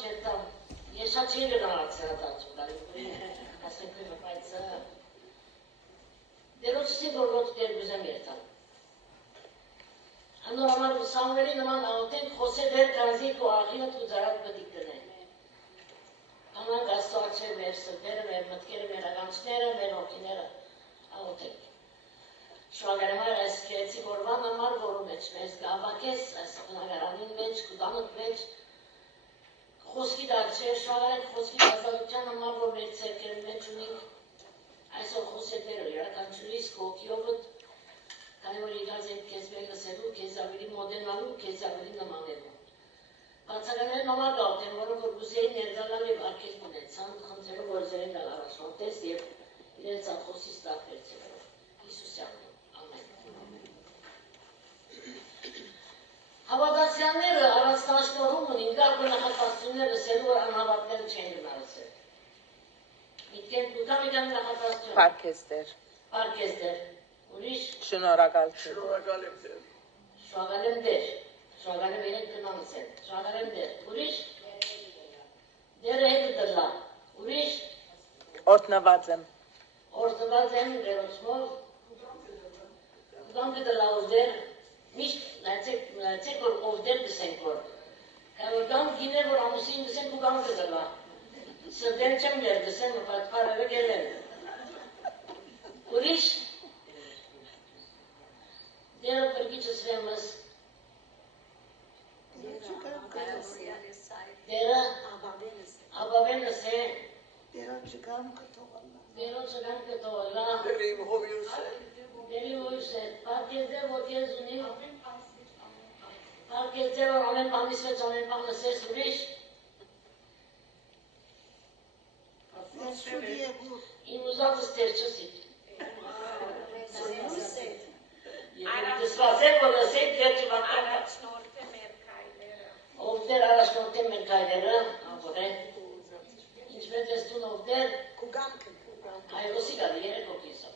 չերտամ, ես շատ չի գնարացել ատացում կարի, ասենք կույնը, բայց դերոցի գորգոտ դեր գուզեմ երտամ։ Անոր համար Սամվելի նման աղոտենք խոսե դեր կանզիկ ու աղինըտ ու ձարատ բդիկ դնեն։ Անանք աստուացեր մեր սրտերը, մեր մտքերը, մեր ականջները, մեր հոգիները աղոտենք։ Շվագարեմար այս կերեցի որվան համար որու մեջ, մեզ գավակես, այս խնագարանին մեջ, կուդանըտ մեջ, խոսքի դարձեր, շվագարենք խոսքի դարձադության համար, որ մեր ծերկերն մեջ ունենք, այսօր խոսետերը, երականչուրիս, կոքիովըտ, քանի որ եկած ենք քեզ մեր լսելու, քեզ ավելի մոդենալու, քեզ ավելի նմանելու։ Բացականներ նոմար գաղթեն, որը որ գուզեին ներգալալ և արկել ունեցան, խնդրելով որ զերեն գալ առաջնորդես և իրենց ատխոսից տակ վերցելով։ Հիսուսյանն Հավատացյանները առանձնաշնորհում ունին գարկ նախատասությունները լսելու անհավատները չեն գնարսել։ Միտքեն կուտամիկան նախատասություն։ Պարկեստեր։ Պարկեստեր։ Ուրիշ։ Շնորհակալություն։ Շնորհակալ եմ դեր։ Շնորհակալ եմ դեր։ Շնորհակալ եմ երեք գնանց են։ Շնորհակալ եմ դեր։ Ուրիշ։ Դերը հետ դրլա։ Ուրիշ։ Օրտնված եմ։ Օրտնված եմ դերոցմով։ Կուտամ կդրլա ով դեր։ Միշտ նայեցեք որ ով դեր գսենք որ, որ գամ գինե որ ամուսին գսենք ու գամ կդրլա, սրդեն չեմ ներ գսեմ, պարերը գելեն, ուրիշ, դերը պրգիչս վեմս, դերը աբավենս է, դերը չգան կտողալա, Դերի հովյուս է, Deli uyse, parkezde vokez unim, parkezde var amen pamisveç amen pamneses uriş. İmuzat isterçesit. Desfazer volasek gerçi bakar. Ovder araşnorte merkayları, avore. İçme destun ovder. Ay o sigara yere kokisa.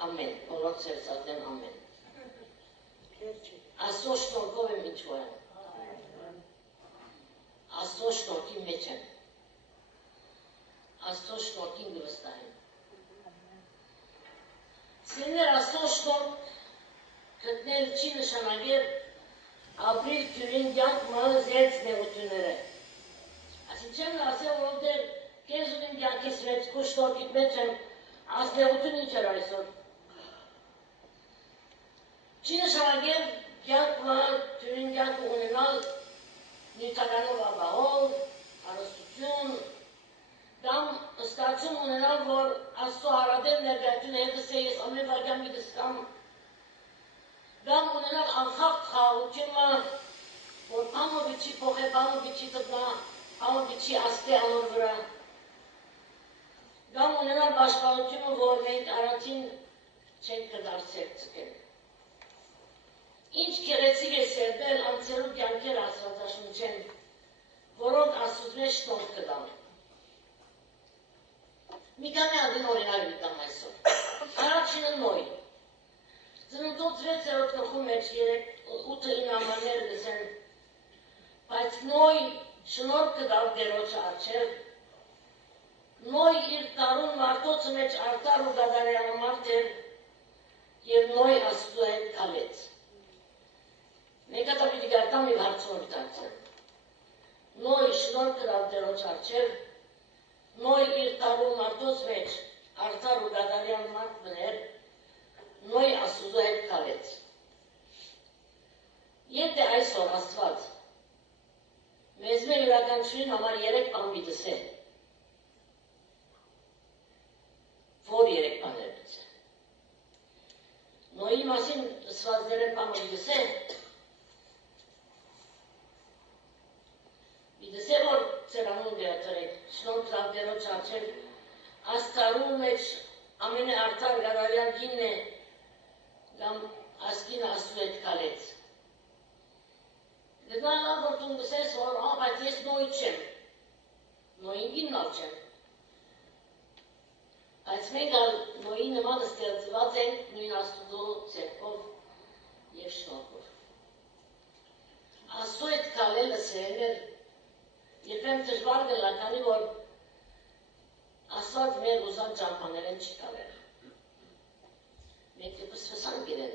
Amen. Olot sersaten amen. Աստծո շնորհքով եմ ինչ որ եմ։ Աստծո շնորհքի մեջ եմ։ Աստծո շնորհքին գվստահեմ։ Սիրներ Աստծո շնորհք գտնել չի նշանակել ապրիլ թյուրին կյանք մահը զերծ նեղությունները։ Այսինքն ասել որ դեր քեզ ունիմ կյանքիս մեջ քո շնորհքիդ մեջ եմ ազնեղություն ինչ էր այսօր։ Չի նշանակել կյանք մահը թյուրին կյանք ունենալ նյութականով ապահով, հարստություն, կամ ստացում ունենալ, որ Աստծո հարադեմ ներկայությունը հետս է ես ամեն վարկյան գիտես կամ Կամ ունենալ անխախտ խաղաղությունը, որ պամը բիչի փոխե, պամը բիչի տնա, պամը բիչի աստե անոր վրա։ Կամ ունենալ պաշտպանությունը, որ մենք առաջին չենք կդարձել ծկել։ Ինչ գեղեցիկ է սերտել անցելու կյանքեր Աստվածաշունչեն, որոնք Աստծուց մեջ շնորհ կտան։ Մի քանի adin օրինակ գտամ այսօր։ Առաջինը Նոյ։ Ծննդոց 6-րդ գլխու մեջ 8-9 ամաներ գսեն, բայց Նոյ շնորհ կտավ Տերոջ առջև, Նոյ իր տարուն մարդոցը մեջ արդար ու դադարյան մարդ էր, և Նոյ Աստծու հետ քալեց։ Մենք հատա պիտի գարտամ և հարցնոր դարձեմ։ Նոյ շնորհ կտավ Տերոջ առջև, Նոյ իր տարուն մարդոց մեջ արդար ու դադարյան մարդ բներ, Նոյ Աստուծո հետ քալեց։ Եթե այսօր Աստված մեզ մեր յուրաքանչյուրին համար 3 բան պիտի դսե։ Որ 3 բաներ դսե։ Նոյի մասին դսված 3 բանը պիտի դսե։ Պիտի դսե որ ծերանուն դեատրեք, շնորհ կտավ Տերոջ առջև, աստարու մեջ ամենաարդար գարարյան գինն է, կամ ասկինը Աստծու հետ քալեց։ Գտնալա որ դու գսես որ բայց ես Նոյ չեմ, Նոյին գիննալ չեմ։ Բայց մենք նոյի նման ստեղծված ենք նույն Աստուծո ձեռքով և շնորհքով։ Աստծո այդ քալելը սերներ երբեմն դժվար գլա, քանի որ Աստված մեր ուզած ճամփաներեն չի կալել։ Մենք կպսպսանք իրեն,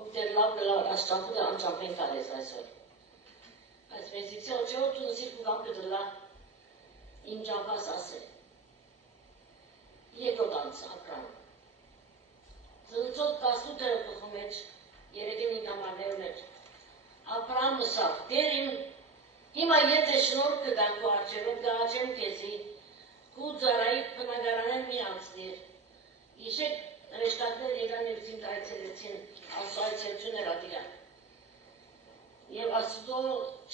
ով դեր լավ գլա աշխամփուտը անճամփեն կալես այսօր։ Բայց մեզ իքսե ոչեոտ ու նսիրք ու կամպը դլա իմ ճամփաս ասե։ Երկոտ անց ապրան։ Զլծոտ 18 հրպխու մեջ, երեկին իմ համարներ մեջ, ապրան մսավ, դեր իմ հիմա եթե շնորհ կդան քո արջերով գաղաչեմ քեզի, քու ծառայիդ բնակարանեն մի անցնիր։ Իշեք հրեշտակներ եկան և ցինք այցելեցին, Աստծո այցելություններ ադիգան։ Եվ Աստծո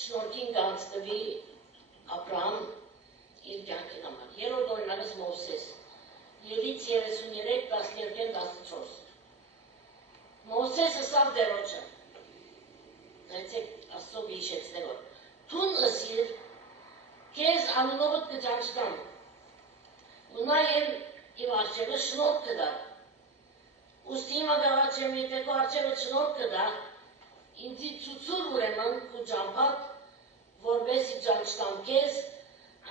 շնորհքին կանցնվի Աբրահամ իր կյանքի համար։ Երրորդ օրինակս Մովսես, Ելից 33:12-14։ Մովսեսը սավ դերոջը։ Նայեցեք Աստծո հիշեցնե որ Տուն ըսիր, քեզ անունովդ կճանչնամ, ու նաև իմ արջևը շնորհ կդա։ Ուստի հիմա գաղաչեմ, եթե քո արջևը շնորհ կդա, ինձի ցուցուր ուրեմն քո ճամփատ, որպեսզի ճանչնամ քեզ,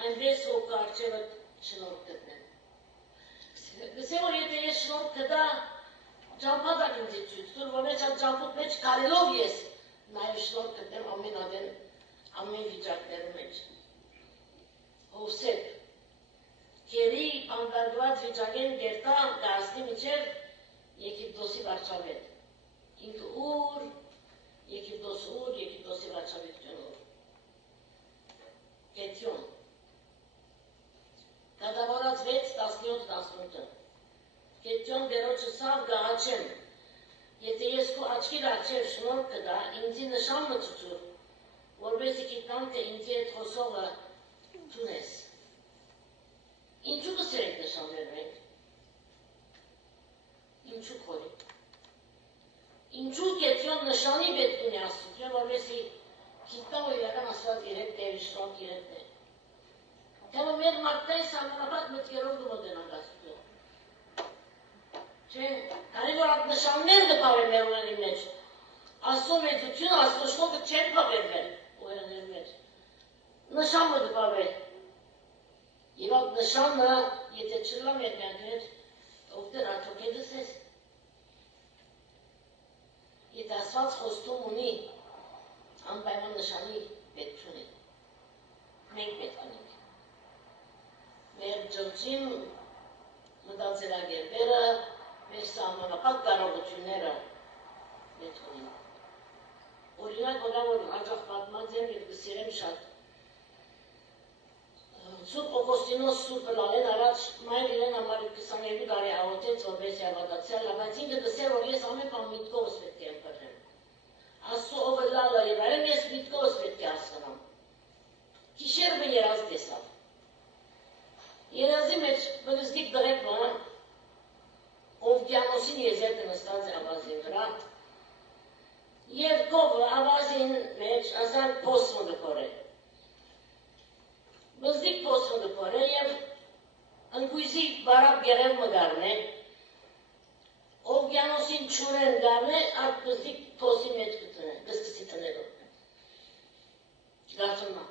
այնպես որ քո արջևը շնորհ կդնեմ։ Գսե որ եթե ես շնորհ կդա, ճամփատակ ինձի ցույց տուր, որպես այդ ճամփուտ մեջ կարելով ես նաև շնորհ կդնեմ ամեն վիճակներում մեջ։ Հովսեփ, կերի անդարգված վիճակեն գերտա գասնի միջև Եգիպտոսի վարչավետ։ Ինքը ուր, Եգիպտոսի վարչավետություն ուր։ Գետյոն։ Դատավորած 6:17-18։ Գետյոն դերոջը սավ գաղաչեմ, եթե ես քո աչքիր առջև շնորհ կդա, ինձի նշան մցուցուր, որպեսզի գիտեմ, թե ինձի հետ խոսողը դու ես։ Ինչու կսերենք նշաններ մենք։ Ինչու քորի։ Ինչու գետյոն նշանի պետք ունի Աստծո, որպեսզի գիտեմ, որ իրական Աստված երեք տևի շնորհք երեքն է։ Թե որ մեր մարդկային սահմանափակ մտքերով կմոտենանք Աստծո։ Չէ, քանի որ այդ նշաններ կփավեն մեր ուղերի մեջ, Աստծո մեծությունը, Աստծո շնորհքը չեն փավեր մեր ուղերների մեջ։ Նշանը կփավե։ Եվ այդ նշանը, եթե չլա մեր կյանքի մեջ, ով դեր աթոքեդս ես։ Եթե Աստված խոստում ունի, անպայման նշանի պետք չունի։ Մենք պետք ունենք։ Մեր ջրջին մտածելակերպերը, մեր սահմանափակ կարողությունները պետք ունենք։ Օրինակ, որ հաճախ պատմած եմ և կսիրեմ շատ։ Սուրբ Օգոստինոս Սուրբը լալեն առաջ մայր իրեն համար 22 տարի աղոթեց, որպես հավատացյալ, բայց ինքը գսեր, որ ես ամեն բան միտքովս պետք է ընկրեմ։ Աստծո ով լալը եւ այլն ես միտքովս պետք է հասկանամ։ Գիշերվը երազ տեսավ։ Երազի մեջ բգստիկ դրեք բան, Օվկիանոսին եզերքը նստած է ավազին վրա, և կովը ավազին մեջ ասան փոսմը դպոր է։ Բզդիկ փոսմը դպոր է և ընկույզի բարապ գեղև մգարն է, Օվկիանոսին չուրեն գարն է, այդ բզդիկ փոսի մեջ գսկսի տնելով։ Գարցուննա։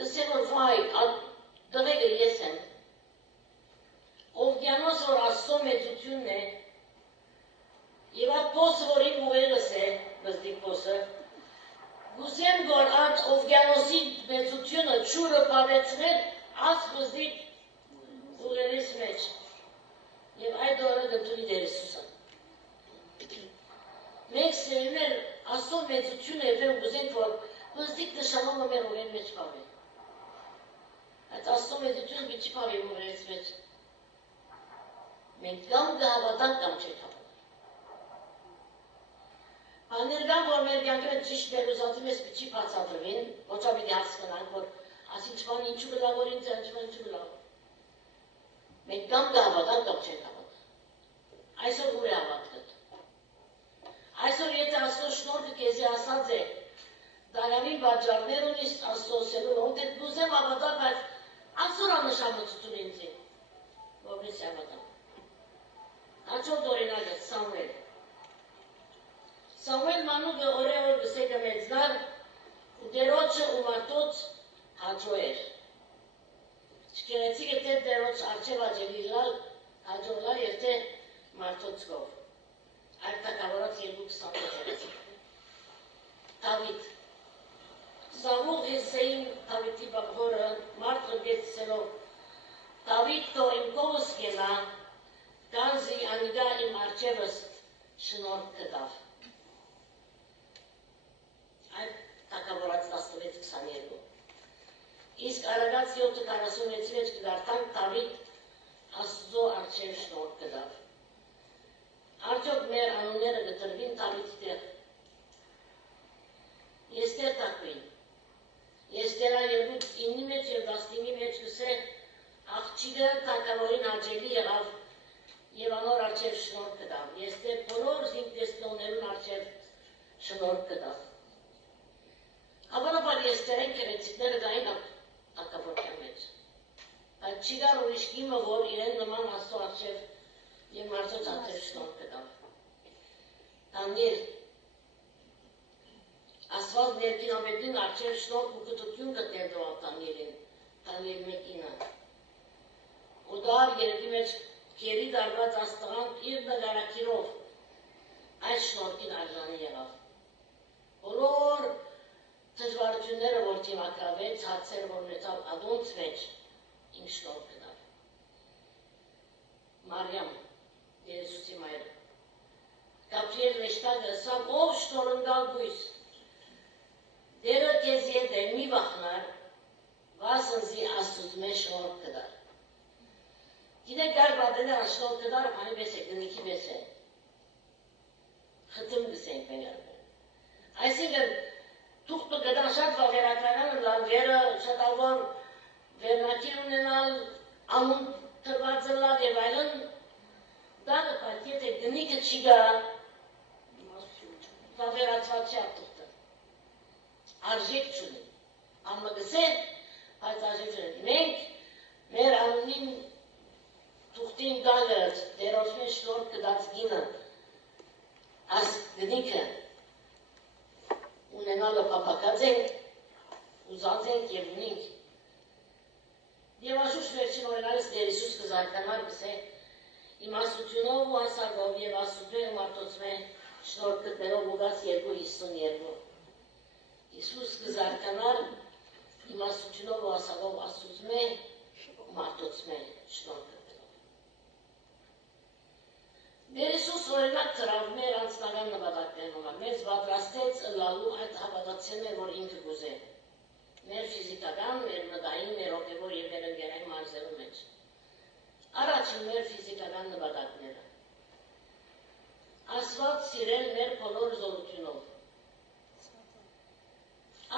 Գսե որ վայ, այդ դղեկը ես եմ, Օվկիանոս որ Աստծո մեծությունն է, և այդ փոսը, որ իմ ուղերս է, բզդիկ փոսը, գուսեմ, որ այդ Օվկիանոսի մեծությունը չուրը պավեցնել, այս բզդիկ ուղերս մեջ, և այդ օրը գտուրի դեր Իսուսը։ Մենք սերներ Աստծո մեծությունը եվեմ գուզենք, որ բզդիկ նշանողը մեր ուղեր մեջ պավե։ Այդ Աստծո մեծությունը բիչի պավի ուղերս մեջ։ Մենք կամ կհավատանք, կամ չենք հավատանք։ Աներգան, որ մեր կյանքը ճիշտ մեր ուզածի մեզ պիչի բացատրվին, ոչա պիտի հասկանանք, որ ասինչ բան ինչու գլա, որ ինձ ինչու գլա։ Մենք կամ կհավատանք, կամ չենք հավատանք։ Այսօր ուր է հավատքդ։ Այսօր եթե Աստծո շնորհքը քեզի ասած է, դարավին պատճառներ ունիս Աստծո սելու, ոնց է կուզեմ հավատալ, բայց Աստծո նշանը ցույց ինձ։ Սյավատան։ Հաջորդ օրինակը Սամուել։ Սամուել մանուկը օրեոր գսեկը մեծնար ու դերոջը ու մարդոց հաջո էր։ Չկերեցիկը թե դերոջ արջև աջելիլալ հաջոլալ և թե մարդոց գով։ Այդ տակավորած երկու 20 երեցիկ։ Դավիթ։ Սամուղ Հեսեին Դավիթի բաղորը մարդ ռգեցելով Դավիթ թո իմ կովս գենա գանզի անիգա իմ արջևս շնորհ կտավ։ Այդ տակավորած 16-22 Իսկ արագած 7:46 մեջ կդարտանք Դավիթ Աստծո արջև շնորհ կտավ։ Արդյոք մեր անունները գտրվին Դավիթի տեղ։ Եստեր տակվին։ Եստերա 2:9 մեջ և 15-ի մեջ կսե աղջիկը թագավորին աջելի եղավ և անոր արջև շնորհ կտավ։ Եստեր բոլոր զինտեսնողներուն արջև շնորհ կտավ։ Հավանաբար Եստերեն գեղեցիկները գային տակավորության մեջ։ Բայց չի գար ուրիշ կիմը, որ իրեն նման Աստծո արջև և մարդոց արջև շնորհ կտավ։ Դանիել Աստված ներքին ամենին արջև շնորհ ու կտություն գտնել դող Դանիելին, Դանիել 1:9։ Ու դար երկի մեջ կերի դարված աստղան իր նգարակիրով այս շնորհքին արժանի եղավ։ Բոլոր դժվարությունները, որ դիմակրավեց, հացերը, որ ունեցավ ադոնց մեջ, ինք շնորհ կտավ։ Մարիամ, Երեսուսի մայրը, Գաբրիել վեշտակը ասավ, ով շնորհնդալ բույս, դերը կեզ ետ է մի վախնար, վասնզի Աստուծո մեջ շնորհ կտար։ Գիտեք, գար բադեները շնորհ կտարը փանի բես է, գնիքի բես է։ Խտում գսենք մենք արբեն։ Այսինքն, թուղթը գտան շատ վավերակրական լալ վերը, շատ ավոր վերնակիր ունենալ, անուն տրված լալ և այլն, դա նպայտ, եթե գնիքը չի գա, վավերացված չի ատուղթը, արժեք չունի, անմը գսեն, բայց արժեք չունի, մենք մեր անունին թուղթին գալը, դերոսմեն շնորհ կդած գինը, աս գնիքը, ունենալը պապակած ենք, ուզած ենք և ունենք։ Եվ աշուշ վերջին օրենալս դեր Իսուս կզարկանար գսե, իմաստությունով ու հասակով և Աստուծո մարդոցմե շնորհ գտնելով ուղղած 2:52։ Իսուս կզարկանար իմաստությունով ու հասակով Աստուծո մարդոցմե շնորհ գտնելով։ Դեր Իսուս օրինակ ծրավ մեր անձնական նպատակներում, մեզ պատրաստեց լալու այդ հավատացիաները, որ ինքը գուզե։ Մեր ֆիզիկական, մեր մտային, մեր հոգևոր և մեր ընկերային մարզերու մեջ։ Առաջին մեր ֆիզիկական նպատակները։ Աստված սիրել մեր բոլոր զորությունով։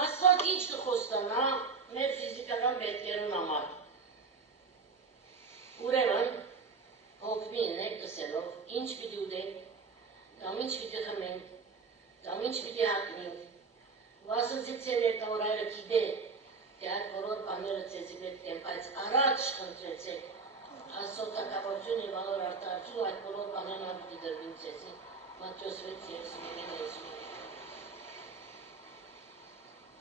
Աստված ինչ կխոստանա մեր ֆիզիկական պետքերուն համար։ Ուրեմն, հոգվին եք կսելով, ինչ պիտի ուտենք, կամ ինչ պիտի խմենք, կամ ինչ պիտի հագնենք, վասնցի ծեր երկավորայրը գիտե, թե այդ բոլոր բաները ծեզի պետք են, բայց առաջ խնդրեցեք, Աստծո թագավորություն և անոր արտարություն այդ բոլոր բաներն պիտի դրվին ծեզի, Մատթեոս 6:31-32։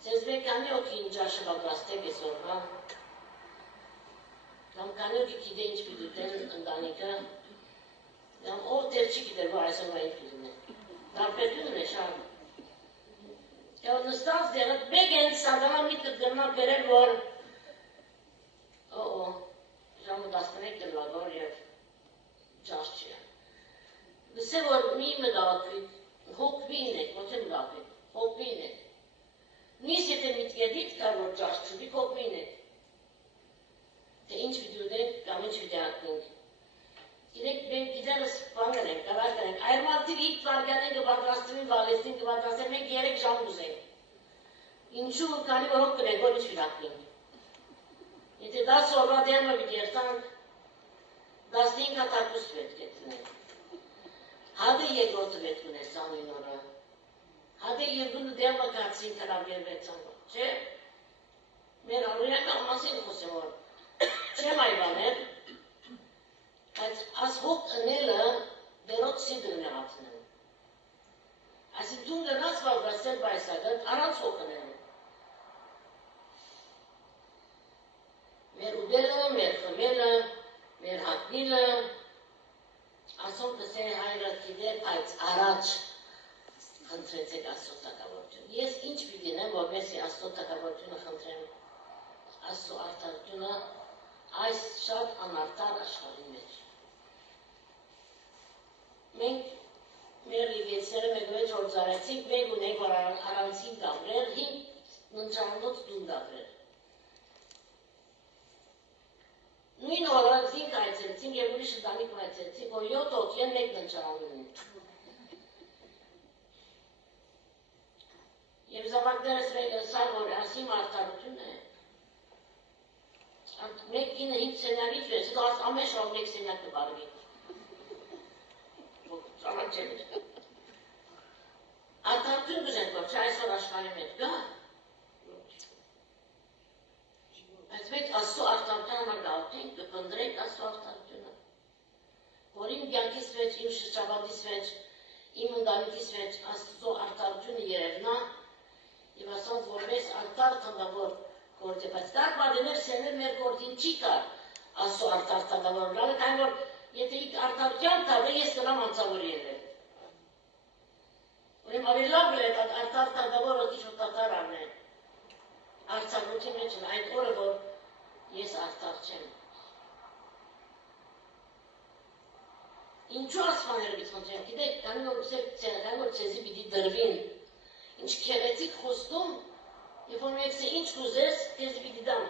Ձեզ մեկ կանի օքի ինչ աշը պատրաստեք այսօրվա, կամ կանի օքի գիտե ինչ պիտի ուտեն ընտանիքը, կամ ով դեր չի գիտեր, որ այսօրվա ինչ պիտի ունեն։ Տարբերություն է շատ։ Եվ նստած դեղը մեկ են սադանա միտքը դրնա բերել, որ ժամը 11 դրվագոր և ճաշ չի է։ Գսե, որ մի մդավատվի, հոգվին եք, ոչ է մդավատվի, հոգվին եք։ Նիս եթե միտկեդիտ կար, որ ճաշ չուվի, հոգվին եք։ Թե ինչ պիտի ուտենք, կամ ինչ պիտի հագնենք։ Իրենք մենք գիտերս բաններ ենք, կարակներ ենք, այր մարդիկ իտ վարգանեն կպատրաստվին, վալեստին կպատրաստվին, մենք 3 ժամ ուզենք։ Ինչու կանի որ հոգ կնենք, որ ինչ վիրակնենք։ Եթե 10 օրվա դերմը վիտ երթանք, 15 հատակուստ պետք է տնենք։ Հադե երկրորդը պետք ունես անույն օրը։ Հադե երկունը դերմը կացին կրավերվեցան, չէ։ Մեր անույնական մասին խոսեմ որ, չեմ այ բաներ, Բայց աս հոգ ընելը դերոտ սիդրն է ատնում։ Այսին դուն գնաց վազդասել բայսագդ առանց հոգ ընելը։ Մեր ուդելը, մեր խմելը, մեր հատնիլը, ասոն կսե հայրը գիտեր, բայց առաջ խնդրեցեք Աստծո թագավորություն։ Ես ինչ պիտի նեմ, որպեսզի Աստծո թագավորությունը խնդրեմ, Աստծո արդարությունը այս շատ անարտար աշխարհի մեջ։ Մենք մեր լիգեցները մեկ որ ծարեցինք, մենք ունենք, որ առանցին դավրել, 5 ննջարանոց դուն դավրել։ Նույն օրը զինք այցելցինք և ուրիշ ընտանիք այցելցինք, որ 7 հոգի են մեկ ննջարանում ունեն։ Եվ զավակներս մեկ սար, որ ասիմ արդարություն է, մեկ կինը 5 սենյակից վեց, հետո ամեն շավ մեկ սենյակ կբարվի։ Ճանաչել էր։ Արդարություն գուզենք, որ չէ այսօր աշխարհի մեջ գա։ Բայց մենք Աստծո արդարության համար գաղթենք, կփնտրենք Աստծո արդարությունը, որ իմ կյանքիս մեջ, իմ շրջապատիս մեջ, իմ ընտանիքիս մեջ Աստծո արդարությունը երևնա եւ ասած որպես արդար թագավոր գործի, բայց կար բادرներ սենել մեր գործին չի կար Աստծո արդար թագավորը, քանի որ եթե իք արդարության թավը ես կնամ անցավորի ելել։ Ուրեմն ավելի լավ է արդար թագավորը քիչ տատար առնել։ Արցախի մեջ այդ օրը որ ես արդար չեմ։ Ինչու ասմաները պիտի խնդրեմ, գիտեք, քանի որ ցեզի պիտի դրվին, ինչ քեղեցիկ խոստում, երբ որ մեկ ինչ կուզես, քեզ պիտի դամ։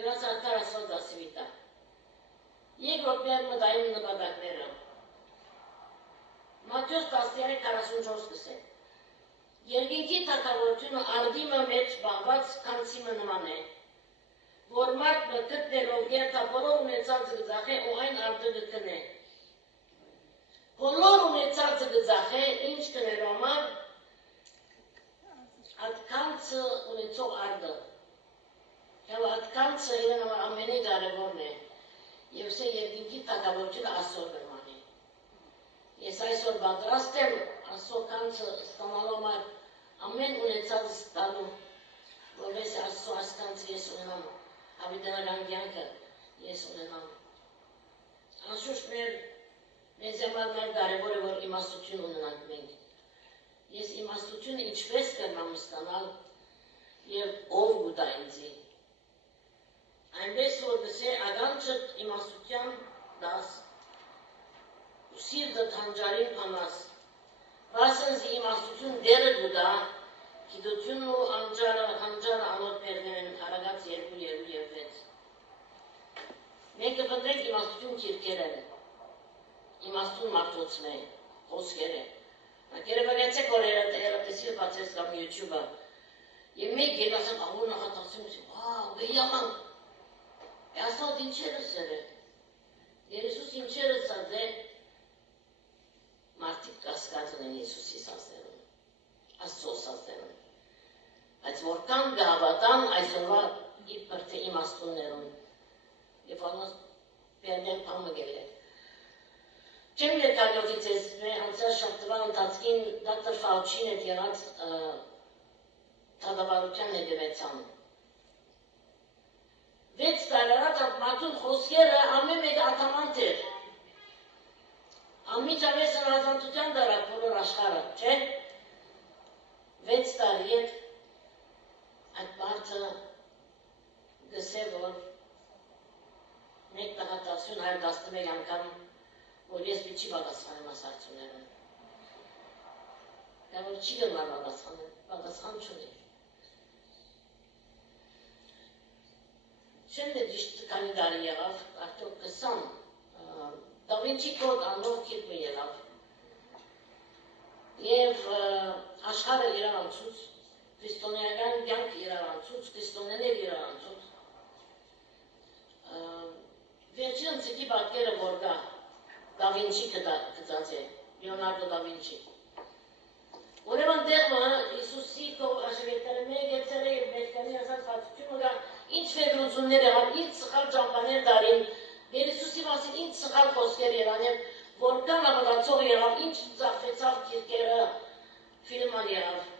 Եվ այս արդար Աստված ասի վիտա։ Երկրորդ մեր մտային նպատակները։ Մատթեոս 13:44 կսե։ Երկինքի թագավորությունը արդիմը մեջ բաղված քանցիմը նման է, որ մարդ գտնելով գերտապոլով ունեցածը գծախե ու այն արդը գտնե։ Բոլոր ունեցածը գծախե, ինչ կներու համար, ատքանցը ունեցող արդը։ Եվ ատքանցը իրեն համար ամենի կարևորն է, և սե երկինքի թագավորությունը Աստծո նման է։ Ես այսօր պատրաստ եմ Աստծո կանցը ստանալու համար ամեն ունեցածը ստանալու, որպես Աստծո ասկանցը ես ունենամ, հավիտենական կյանքը ես ունենամ։ Անշուշտ մեզ համար մեր կարևոր է, որ իմաստություն ունենանք մենք։ Ես իմաստությունը ինչպես կրնամ ստանալ և ով գուտա ինձի։ Այնպես որ գսե ագանչըտ իմաստության դաս ու սիրտը թանջարին պանաս, վասնզի իմաստություն դերը գուտա, գիտությունն ու հանջարը անոր պերնեն հարագած 2:2:6։ Մենք կպնդենք իմաստություն կիրկեր են, իմաստուն մարդոցն է, խոսքեր է։ Կերևագեցեք որ երատեսիլ բացես կամ YouTube-ը, և մեկ գել ասեմ ավոր նախատասում, գեյաման, ասած ինչերը սեր է, Երեսուս ինչերը սած է, մարդիկ կասկածն են Եսուսի սասներում, Աստծո սասներում, բայց որքան գավատան այսօրվա իբր թե իմաստուններուն, և անոս պերդեն պամը գել է։ Չեմ ետալյովից ես մեր անցյալ շաբթվա ընթացքին դոկտոր Ֆաուչին հետ եղած թագավարության հետևեցան։ 6 տարարած մարդուն խոսքերը ամեն մեկ ատամանտ էր։ Անմիջապես հնազանդության դարակ բոլոր աշխարհը, չէ՞։ 6 տարի հետ այդ մարդը գսե որ մեկ տղատասյուն 111 անգամ որ ես պիտի չի պատասխանեմ աս հարցուներուն։ Դա որ չի գնար պատասխան չունի։ Չեմ դե ճիշտ քանի տարի եղավ, արդյոք 20 Da Vinci կոդ անով կիրպը ելավ։ Եվ աշխարհը իրարանցուց, քրիստոնեական կյանքը իրարանցուց, քրիստոնեներ իրարանցուց։ Վերջին ընձիկի պատկերը որ կա, Da Vinci կծած է, Լեոնարդո Da Vinci։ Ուրեմն դեղը Իսուսի աշվետերը մեկ եծել է և մեջկանի ասած խացությունը կա, ինչ վերլուծուններ եղավ, ինչ սխալ ճամպաներ դարին Մեր Հիսուսի մասին ինչ սխալ խոսքեր եղան եւ որքան ավելացող եղավ, ինչ ծախվեցավ քիրքերը ֆիլման եղավ։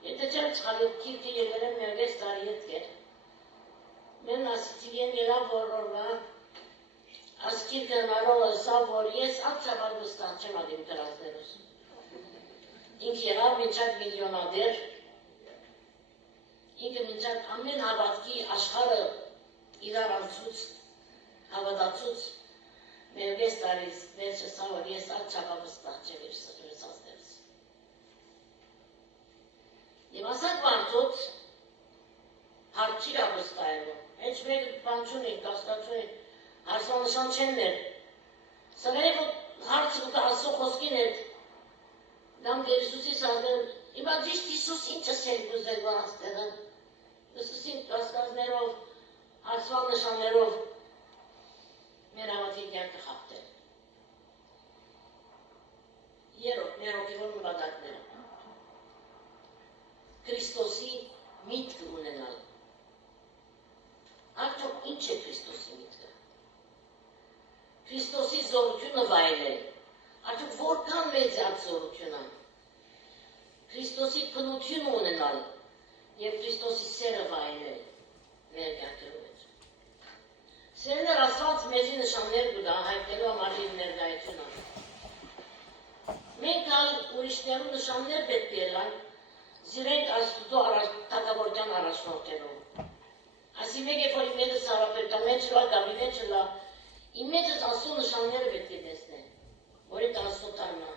Եթե չեմ սխալի քիրքը եղել եմ 6 տարի հետ կեր։ Մեն ասիցիգեն եղավ որորվա, աս քիրքը նարողը սա, որ ես ատչաբար վստահ չեմ ադիմ կրազներուս։ Ինք եղավ մինչակ միլիոնադեր, ինքը մինչակ ամեն հավատքի աշխարը իրար անցուց, հավատացուց, մեր 6 տարից վերջը սա, որ ես ատչաբար վստահ չեմ իր սրվեցածներս։ Եվ ասակ մարդոց հարկ չի ապստայելու, հեչ մեկ բան չունի, կասկած չունի, հարսանշան չեն ներ։ Սղերի հարցը կտա ասո խոսքին հետ, դամ դեր Հիսուսի սաղդել, իմա ճիշտ Հիսուս ինչը սել գուզել բանաստեղը, Հիսուսին կասկածներով, հարսվան նշաններով մեր հավատի կյանքը խապտել։ Երորդ, մեր հոգևոր նվադակները։ Քրիստոսի միտք ունենալ։ Արդյոք ինչ է Քրիստոսի միտքը։ Քրիստոսի զորությունը վայելել։ Արդյոք որքան մեծ է այդ զորությունը։ Քրիստոսի բնությունը ունենալ եւ Քրիստոսի սերը վայելել մեր կյանքերում մեջ։ Սերն էր Աստված մեզի նշաններ կտա հայտնելու համար իր ներկայությունը։ Մենք ալ ուրիշներու նշաններ պետք է լանք զիրենք Աստուծո թագավորության առաջնորդելու։ Ասի մեկ է, որ իմ մեջը Սարապետա մեջ լա, գավի մեջ լա, իմ մեջս Աստծո նշանները պետք է տեսնեն, որ այդ Աստծո տարնա։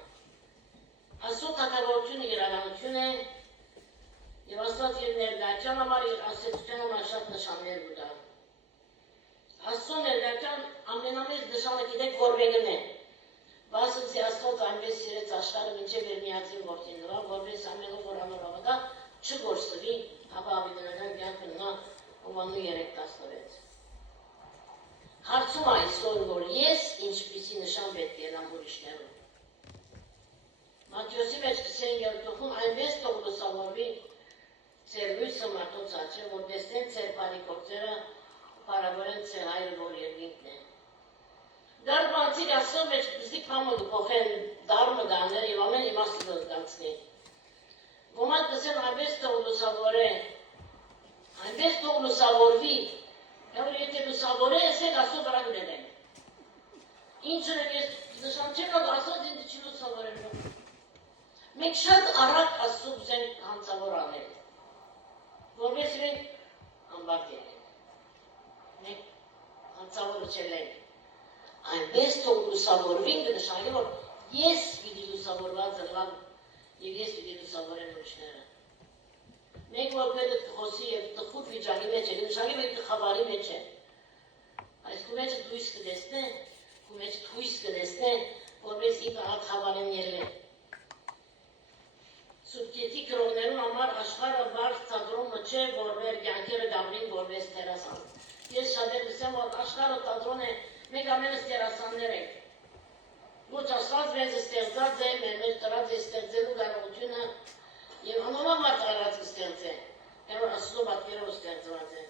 Աստծո թագավորությունը իրականություն է, եւ Աստված իր ներկայության համար, իր ասեցության համար շատ նշաններ կտա։ Աստծո ներկայության ամենամեծ նշանը գիտեք, որ մեկն է։ Բասնցի Աստված այնպես սիրեց աշխարհը, մինչև իր միածին որդին նրա, որպես ամենով որ անորավակա չգործվի, ապա ավետարական կյանքը նա Հովաննու 3:16։ Հարցում այսօր, որ ես ինչպիսի նշան պետք է լամ ուրիշներում։ Մատթեոսի մեջ 20-րդ գլխում այնպես թող լուսավորվի ձեր լույսը մարդոց աչքերը, որ տեսնեն ձեր բարի գործերը, բարավորեն ձեր հայրը, որ երկինքն է։ Դար բանցիկ Աստծո մեջ բզիկ համը կփոխեն դարմը գաներ եւ ամեն իմաստը կգանցնի։ Ոմանք կսեն այնպես թող լուսավորե, այնպես թող լուսավորվի, որ եթե լուսավորե, ասեք Աստծո վրա կդնեն։ Ինչն է ես նշան չեմ ալ Աստված ինձ չի լուսավորելու։ Մենք շատ արագ Աստծո ուզենք հանցավոր անել, որպես մենք ամբարդ եղենք։ Մենք հանցավորը չելենք։ Այնպես թող լուսավորվին կնշանի, որ ես պիտի լուսավորված ըլլամ և ես պիտի լուսավորեմ ուրիշները։ Մենք որ պետք կխոսի և տխուտ վիճակի մեջ է, կնշանի մենք խավարի մեջ է։ Այս քու մեջը դույս կդեսնե, քու մեջ թույս կդեսնե, որպես ինքը հատ խավարեն ելը։ Սուբկետի կրողներուն համար աշխարը բարդ տադրոնը չէ, որ մեր կյանքերը գավրին որպես տերասան։ Ես շատ եմ ասեմ, որ աշխարը տադրոն է, մենք ամենս տերասաններ ենք։ Ոչ Աստված մեզ ստեղծած է, մեր տրած է ստեղծելու կարողությունը և անոնամատ արած կստեղծ է, որ Աստծո պատկերով ստեղծված է։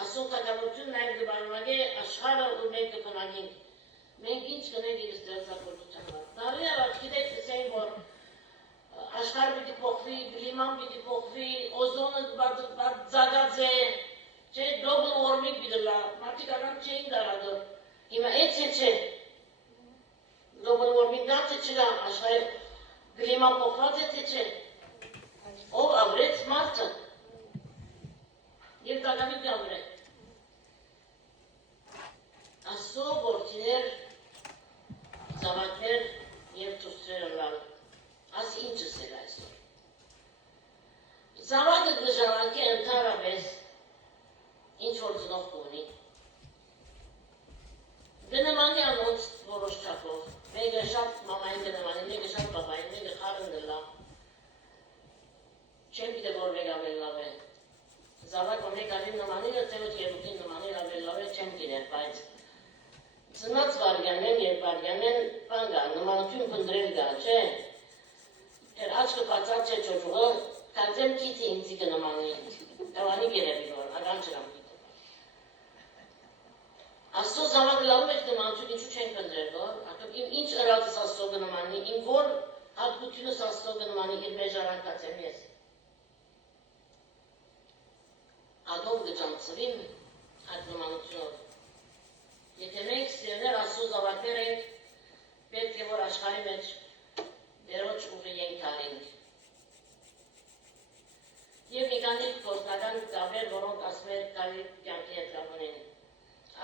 Աստծո թագավորությունը նաև կբարունակ է աշխարը ու մենք կբնակենք։ Մենք ինչ կնենք իր ստեղծագործության համար։ Դարի առաջ գիտեք կսեին, որ աշխարհը պիտի փոխվի, կլիման պիտի փոխվի, օզոնը ձագած է, չէ, global warming պիտի լա, մարդիկ առանց չէին դարադոր։ Հիմա էց է չէ, global warming դա թե չկա, աշխարհը կլիման փոխված է թե չէ, ով ավրեց մարդը, և տակամիտ ավրեց։ Աստծո որդիներ, զավակներ և դուստրերը լալ, աս ինչս էր այսօր։ Զավակը գժանակի ընդհանրապես ինչ որ ծնող կունի։ Գնմանի անոնց որոշ չափով, մեկը շատ մամային գնմանի, մեկը շատ բաբային, մեկը խարն դլա։ Չեմ գիտե որ մեկ ավել լավ է։ Զավակը մեկ ալին նմանի, թեոտ երուքին նմանի ավել լավ է, չեմ գիտեր, բայց ծնած վարգյանեն, երբ վարգյանեն, բան գա, նմանություն պնդրել գա, չէ։ Էր աչկը պացած չէ չոչուղը, կացեմ կիթի ինձի կնմանի, տավանի գերևի որ, ագան չրամ գիտե։ Աստծո զավակը լավ մեջ նմանություն ինչու չեն կնդրել, որ ինչ ըրածս Աստծո կնմանի, իմ որ հատկությունս Աստծո կնմանի իր մեջ առարկած եմ ես։ Ադով գճանցվիմ այդ նմանությունով։ Եթե մենք սիրներ Աստծո զավակներ ենք, պետք է որ աշխարհի մեջ դերոջ ուղի ենք տալինք։ Եվ մի քանի գործնական կապեր, որոնք ասում են կարելի կյանքի հետ կապ ունեն։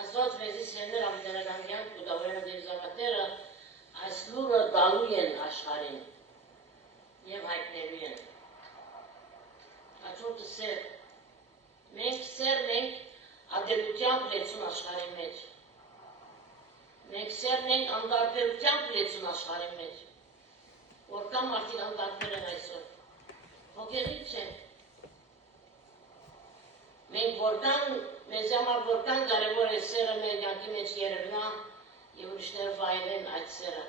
Աստված մեզի սիրներ ամենական կյանք ու դավերն եւ զավակները այս լուրը տալու են աշխարհին եւ հայտնելու են։ Հաջորդը սեր։ Մենք սերն ենք ադելությամբ լեցուն աշխարհի մեջ։ Մենք սերն ենք անդարբերությամբ լեցուն աշխարհի մեջ։ Որքան մարդիկ անդարբեր են այսօր։ Հոգեղից չեն։ Մենք որքան մեզ համար որքան կարևոր է սերը մեր կյանքի մեջ երևնա եւ ուրիշները վայելեն այդ սերը։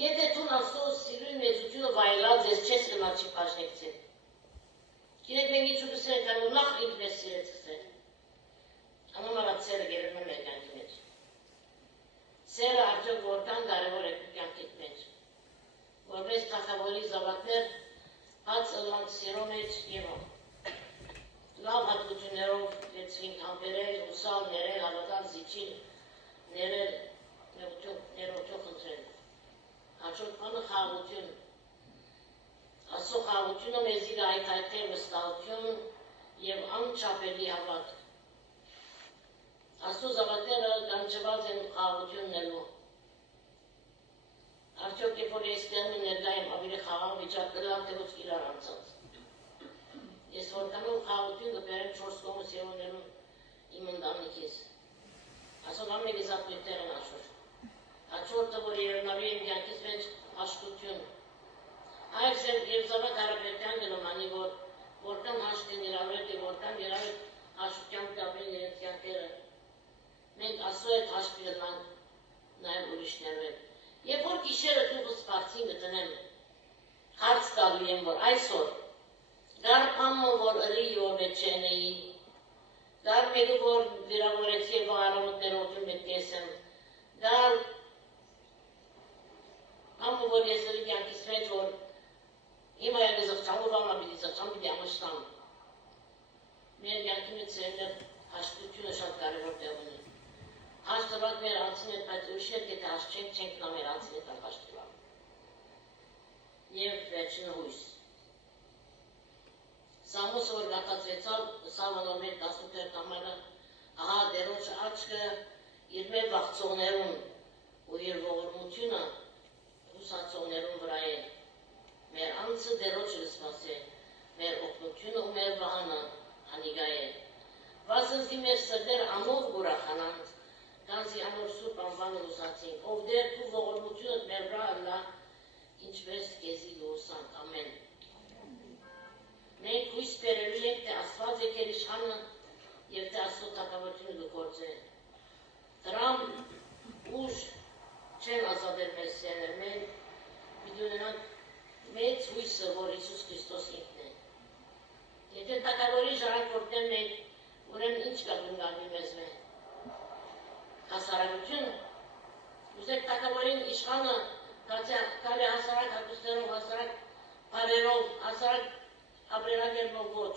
Եթե դու Աստծո սիրուն մեծությունը վայելած ես, չես գնա չի բաժնեկցել։ Գիտեք մենք ինչու կսենք, այլ նախ ինքն ես սիրեց կսել։ Անոմար այդ սերը երևնում մեր կյանքի մեջ։ Սերը արդյոք որքան կարևոր է քո կյանքի մեջ։ Որպես թագավորի զավակներ հաց ըլլանք սիրո մեջ եւ լավ հատկություններով լեցվինք համբերել, ուսալ, ներել, հավատալ, զիջիլ, ներել, ներողություն խնդրել։ Հաջորդ բանը խաղաղություն։ Աստծո խաղաղությունը մեզի գայթայթել վստահություն եւ անչափելի հավատ։ Աստծո զավակները կանչված են խաղաղություն նելու։ Արդյոք երբ որ ես տերմին ներկա եմ ավելի խաղաղ վիճակ կլավ, թե ոչ իրար անցած։ Ես որքանում խաղաղություն կբերեմ 4 կողմս երոներում իմ ընտանիքիս։ Այսօր ամեն գզատույթներ են աշխուր։ Հաջորդը, որ երնավի եմ կյանքից մեջ հաշտություն։ Այս եւ զավակ հարաբերության կնմանի, որ որքան հաշտ են իրավետ եւ որքան իրավետ հաշտությամբ կապեն իրենց կյանքերը։ Մենք Աստծո հետ հաշտ կգտնանք նաեւ ուրիշներով հետ։ Երբ որ գիշերը դուքս բարձին գտնեմ, հարց տալու եմ, որ այսօր դար ամը որ ըրի որ մեջենեի, դար մեկը որ վիրավորեցի եւ առավոտներով պետք եմ, դար ամը որ ես ըրի կյանքիս մեջ որ հիմա եղե զղջալով ամապիտի զղջամ պիտի ամշտամ։ Մեր կյանքի մեջ սերներ հաշտությունը շատ կարևոր տեղ ունի։ Հաշտվակ մեր անցին հետ, բայց ուրիշներ եթե հաշտ չենք նա մեր անցին հետ հաշտվակ։ Եվ վերջինը հույս։ Սամոսը որ գատացվեցավ, Սավանոր մեր 18 համարը, ահա դերոջ աչքը իր մեր վաղցողներուն ու իր ողորմությունը հուսացողներուն վրա է։ Մեր անցը դերոջը լսված է, մեր օգնությունը ու մեր վահանը անիգա է։ Վասնզի մեր սրդեր ամով գուրախանանց, Գանզի անոր սուրբ անվանը ուսացինք, ով դեր քու ողորմությունդ մեր վրա ըլլա, ինչպես կեզի լուսանք, ամեն։ Մենք հույս բերելու ենք, թե Աստված եկել իշխանը եւ թե Աստծո թագավորությունը կգործե։ Դրամ ուժ չեն ազատել մեզ սերներ, մենք պիտի ունենանք մեծ հույսը, որ Հիսուս Քրիստոս ինքն է։ Եթե թագավորի ժառանգորդներն ենք, ուրեմն ինչ կա գնալի մեզ մե։ Հասարակություն, ուզեք թագավորին իշխանը կարելի հասարակ հատուցներով, հասարակ բարերով, հասարակ ապրելակերպով ոչ։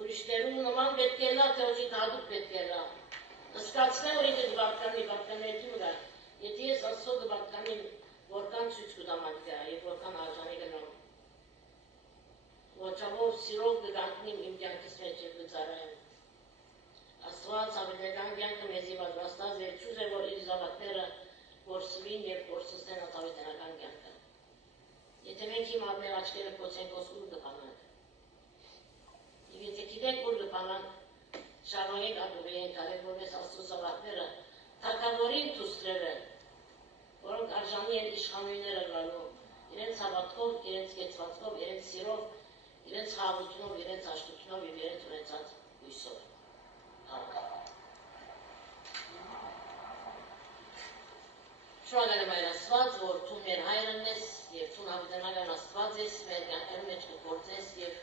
Ուրիշներում նման պետք է լա, թե ոչինչ հատուկ պետք է լա։ Սկացնեմ, որ ինքս բարկանի մգա, եթե ես Աստծո բարկանի որքան ցույց կտամ ալկա, եւ որքան արժանի գնամ։ Ոչավով սիրով կգանքնիմ իմ կյանքից մեջ եւ կծարայեմ։ Աստված հավիտենական կյանքը մեզի պատրաստած է, չուզ է, որ իր զավակները գործվին եւ գործեցնեն հավիտենական կյանքը։ Եթե մենք հիմա մեր աչքերը կոչենք ուր կպանանք։ Եվ եթե գիտենք ուր կպանանք, շարունակենք ադուբեին կարել, որպես Աստծո զավակները թագավորին դուստրել են, որոնք արժանի են իշխանույները լալու, իրենց հավատքով, իրենց կեցվածքով, իրենց սիրով, իրենց խաղաղությունով, իրենց հաշտությունով եւ իրենց ունեցած հույսով։ Շնորհակալ եմ Այր Աստված, որ դու մեր հայրն ես եւ դու հավիտենական Աստված ես, մեր կյանքերի մեջ կգործես եւ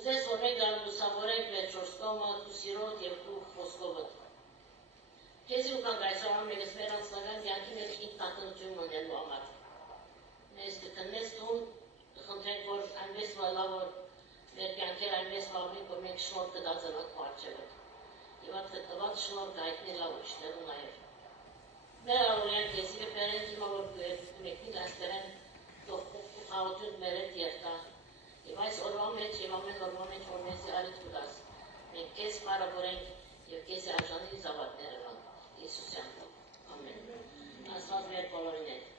ուզես որ մենք լուսավորենք մեր 4 կողմը դու սիրոդ եւ դու խոսքովդ։ Քեզ ու կան այսօր մեկս մեր անձնական կյանքի մեջ ինքնատնություն ունենալու համար։ Մեզ կտնես տուն, խնդրենք, որ այնպես լավ որ մեր կյանքերը այնպես վավնի, որ մենք շնորհ կդարձնանք մարջևը։ Եվ այդ տված շնորհ հայտնելա ուրիշներու նաև։ Մեր արորյան քեզի կբերենք հիմա որ մեկին այստեղեն խաղություն մեր հետ երթա։ Եվ այս օրվա մեջ եւ ամեն օրվա մեջ որ մեզ արիթ կդաս։ Մենք քեզ բարավորենք եւ քեզ արժանի զավակներ ենք։ Իսուսյան։ Ամեն։ Աստված մեր բոլորին հետ։